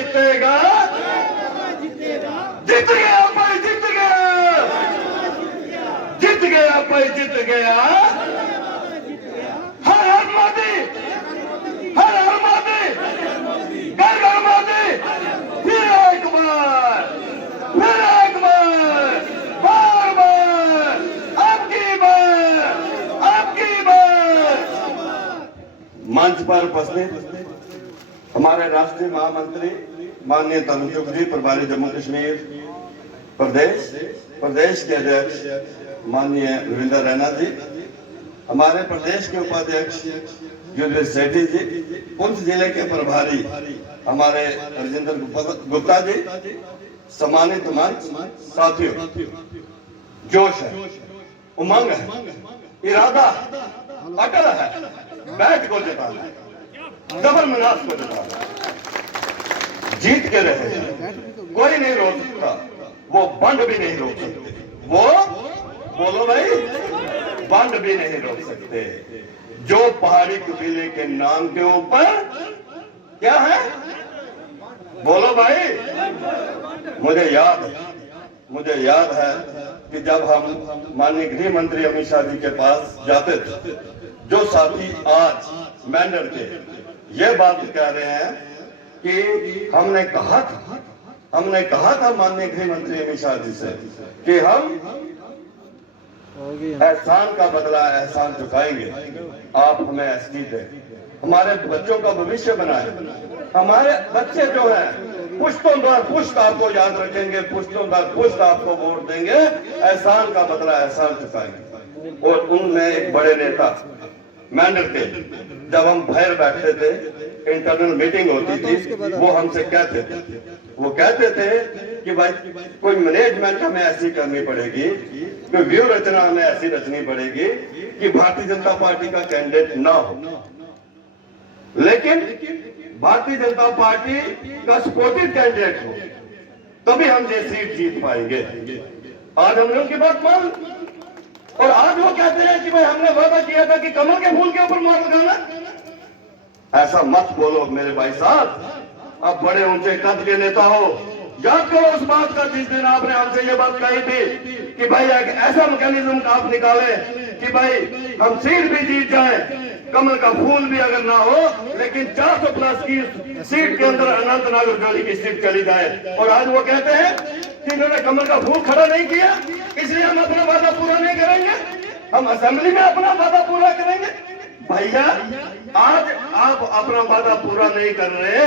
जीतेगा, जीत गया भाई, जीत गया, जीत गया भाई, जीत गया। हर हर मोदी, हर हर मोदी, घर घर मोदी, फिर एक बार, फिर एक बार, बार बार, आपकी बार, आपकी बार। मंच पर उपस्थित हमारे राष्ट्रीय महामंत्री माननीय तनुचुक जी, प्रभारी जम्मू कश्मीर प्रदेश के अध्यक्ष माननीय रविंद्र रैना जी, हमारे प्रदेश के उपाध्यक्ष युद्धवीर सेठी जी, पुंछ जिले के प्रभारी हमारे राजेंद्र गुप्ता जी, सम्मानित मंच साथियों, जोश है, उमंग है, इरादा अटल है, बैठ को जताना है, जबर मिनास को जताना है, जीत के रहे कोई नहीं रोक सकता, वो बंड भी नहीं रोक सकते, वो बोलो भाई, बंड भी नहीं रोक सकते। जो पहाड़ी कबीले के नाम के ऊपर क्या है, बोलो भाई। मुझे याद है कि जब हम माननीय गृह मंत्री अमित शाह जी के पास जाते थे, जो साथी आज मैंडर के ये बात कह रहे हैं कि हमने कहा था माननीय गृह मंत्री अमित शाह जी से कि हम एहसान का बदला एहसान चुकाएंगे, आप हमें एसटी दें, हमारे बच्चों का भविष्य बनाए, हमारे बच्चे जो हैं पुश्तों दर पुश्त आपको याद रखेंगे, पुश्तों दर पुश्त आपको वोट देंगे, एहसान का बदला एहसान चुकाएंगे। और उनमें एक बड़े नेता मैंडर के, जब हम बाहर बैठते थे, इंटरनल मीटिंग होती थी, वो हमसे कहते थे कि भाई कोई मैनेजमेंट हमें ऐसी करनी पड़ेगी, कोई व्यू रचना हमें ऐसी रचनी पड़ेगी कि भारतीय जनता पार्टी का कैंडिडेट ना हो, लेकिन भारतीय जनता पार्टी का सपोर्टेड कैंडिडेट हो, तभी हम ये सीट जीत पाएंगे। आज हमने उनकी बात मान, और आज वो कहते हैं कि भाई हमने वादा किया था कि कमल के फूल के ऊपर मोहर लगाना। ऐसा मत बोलो मेरे भाई साहब, आप बड़े ऊंचे कद के नेता हो, याद करो उस बात का जिस दिन आपने हमसे ये बात कही थी कि भाई एक ऐसा मैकेनिज्म आप निकाले कि भाई हम सीट भी जीत जाए, कमल का फूल भी अगर ना हो, लेकिन 400 प्लस की सीट के अंदर अनंतनाग रजौली की सीट चली जाए। और आज वो कहते हैं कि इन्होंने कमल का फूल खड़ा नहीं किया, इसलिए हम अपना वादा पूरा नहीं करेंगे, हम असेंबली में अपना वादा पूरा करेंगे। भैया आज आप अपना वादा पूरा नहीं कर रहे,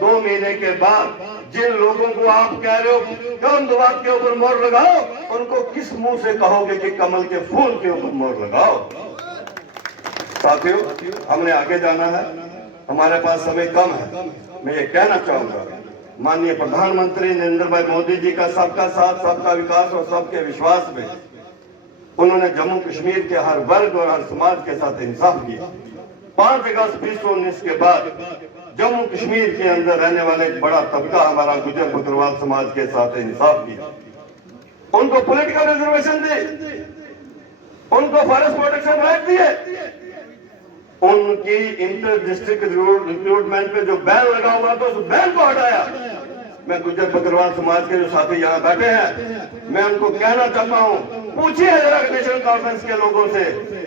2 महीने के बाद जिन लोगों को आप कह रहे हो कमलवाद के ऊपर मोहर लगाओ, उनको किस मुंह से कहोगे कि कमल के फूल के ऊपर मोहर लगाओ। साथियों, हमने आगे जाना है, हमारे पास समय कम है। मैं ये कहना चाहूंगा, माननीय प्रधानमंत्री नरेंद्र भाई मोदी जी का सबका साथ, सबका विकास और सबके विश्वास में उन्होंने जम्मू कश्मीर के हर वर्ग और हर समाज के साथ इंसाफ किया। 5 अगस्त 2019 के बाद जम्मू कश्मीर के अंदर रहने वाले एक बड़ा तबका हमारा गुजर बकरवाल समाज के साथ इंसाफ किया, उनको पॉलिटिकल रिजर्वेशन दी, उनको फॉरेस्ट प्रोटेक्शन राइट दिए, उनकी इंटर डिस्ट्रिक्ट रिक्रूटमेंट पे जो बैन लगा हुआ था उस बैन को हटाया। मैं गुजर बकरवाल समाज के जो साथी यहाँ बैठे हैं, मैं उनको कहना चाहता हूँ, पूछिए जरा नेशनल कॉन्फ्रेंस के लोगों से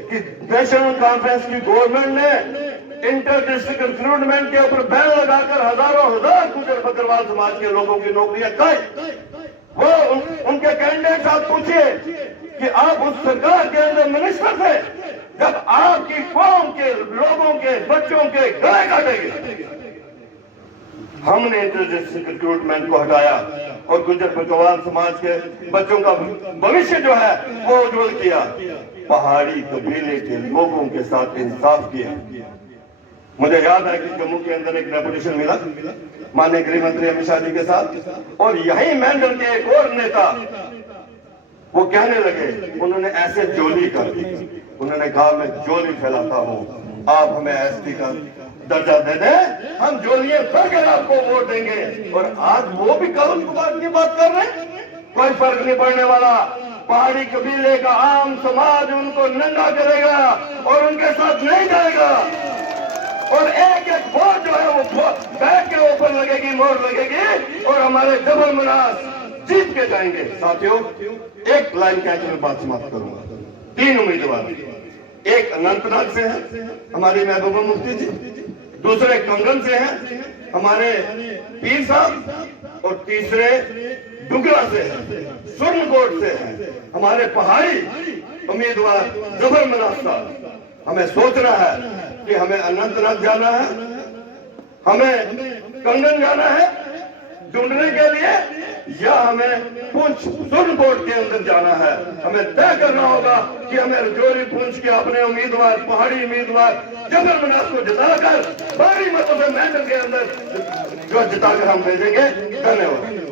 कि नेशनल कॉन्फ्रेंस की गवर्नमेंट ने इंटर डिस्ट्रिक्ट रिक्रूटमेंट के ऊपर बैन लगाकर हजारों हजार गुजर बकरवाल समाज के लोगों की नौकरियां खाई। वो उनके कैंडिडेट आप पूछिए कि आप उस सरकार के अंदर मिनिस्टर थे जब आपकी कौम के लोगों के बच्चों के गले काटे गए। हमने इंटर डिस्ट्रिक्ट रिक्रूटमेंट को हटाया और गुजर बकरवाल समाज के बच्चों का भविष्य जो है वो उज्जवल किया, पहाड़ी कबीले के लोगों के साथ इंसाफ किया। मुझे याद है कि जम्मू के अंदर एक रेपुटेशन मिला माननीय गृह मंत्री अमित शाह जी के साथ, और यही मैंडल के एक और नेता वो कहने लगे, उन्होंने ऐसे जोली कर दी, उन्होंने कहा मैं जोली फैलाता हूँ, आप हमें एसटी का दर्जा दे दें, हम जोलियां भरकर आपको वोट देंगे। और आज वो भी कानून की बात कर रहे हैं, कोई फर्क नहीं पड़ने वाला, पहाड़ी कबीले का आम समाज उनको नंगा करेगा और उनके साथ नहीं जाएगा। और एक एक वोट जो है वो बैग के ऊपर लगेगी, मोहर लगेगी और हमारे जबल मनास जीत के जाएंगे। साथियों, एक लाइन कहकर मैं बात समाप्त करूंगा। 3 उम्मीदवार, एक अनंतनाग से है हमारी महबूबा मुफ्ती जी, दूसरे कंगन से हैं हमारे पीर साहब, और तीसरे डुगरा से है, सुरनकोट से है हमारे पहाड़ी उम्मीदवार जबर मनास साहब। हमें सोचना है कि हमें अनंतनाग जाना है, हमें कंगन जाना है ढूंढने के लिए, या हमें पुंछ सुरनकोट के अंदर जाना है। हमें तय करना होगा कि हमें रजौरी पुंछ के अपने उम्मीदवार, पहाड़ी उम्मीदवार जबर मनास को जिताकर भारी मतों से मैदान के अंदर जो जिताकर हम भेजेंगे। धन्यवाद।